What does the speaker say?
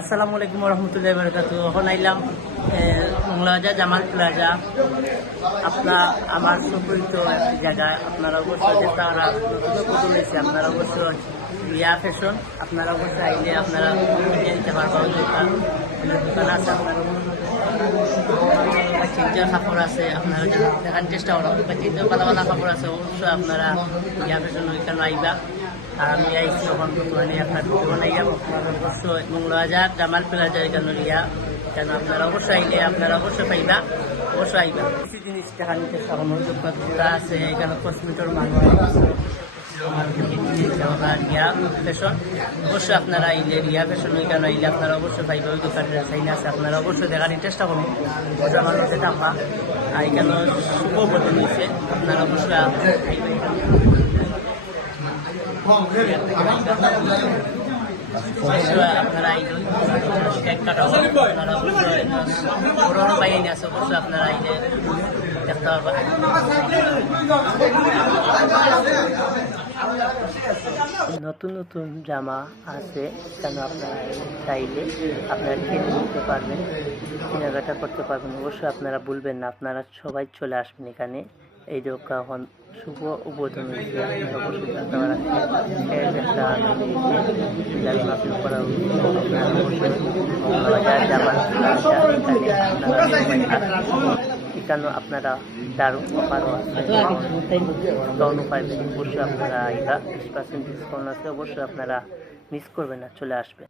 আসসালামু আলাইকুম রহমতুল্লাহি বারাকাতুহু। এখন আইলাম মংলাবাজার জামাল প্লাজা। আমার সুপরিচিত একটি জায়গায় আপনারা অবশ্যই যেতে হয়েছে। আপনারা অবশ্যই রিয়া ফ্যাশন, আপনারা অবশ্যই আইলে আপনারা নিতে পারবেন। দোকান আছে, আপনার চিন্তার কাপড় আছে, আপনারা দেখার চেষ্টা করুন। চিন্তার ভালো ভালো কাপড় আছে, অবশ্যই আপনারা রিয়া ফ্যাশন ওইখানে আইবা। আর আমি আইসি ওখান বর্তমানে আপনার আইয়া অবশ্যই মংলাবাজার জামাল প্লাজা এখানে রিয়া কেন আপনারা অবশ্যই আইলে আপনারা অবশ্যই পাইবা, অবশ্যই আইবা। কিছু জিনিস দেখার চেষ্টা করুন। জুতা আছে এখানে, কসমেটির মানুষ রিয়া ফ্যাশন, অবশ্যই আপনারা আইলে রিয়া ফ্যাশন ওইখানে আইলে আপনারা অবশ্যই পাইবা। ওই দোকানের সাইন আছে, আপনারা অবশ্যই দেখার চেষ্টা করুন। অবশ্যই আমার মধ্যে টাকা আর এখানে শুভ বদল হয়েছে, আপনারা অবশ্যই আপনারা বাইরে আছে, অবশ্যই আপনারা আইলে দেখতে পারবেন। নতুন নতুন জামা আছে, কেন আপনারা চাইলে আপনারা কিনে নিতে পারবেন, কেনাকাটা করতে পারবেন। অবশ্যই আপনারা ভুলবেন না, আপনারা সবাই চলে আসবেন এখানে। এই দোকান শুভ উদ্বোধন হয়েছে, অবশ্যই জানতে পারেন। এখানে আপনারা দারুণ অফারও আছে, ডিসকাউন্টও পাইবেন। অবশ্যই আপনারা এটা 20% ডিসকাউন্ট আছে, অবশ্যই আপনারা মিস করবেন না, চলে আসবেন।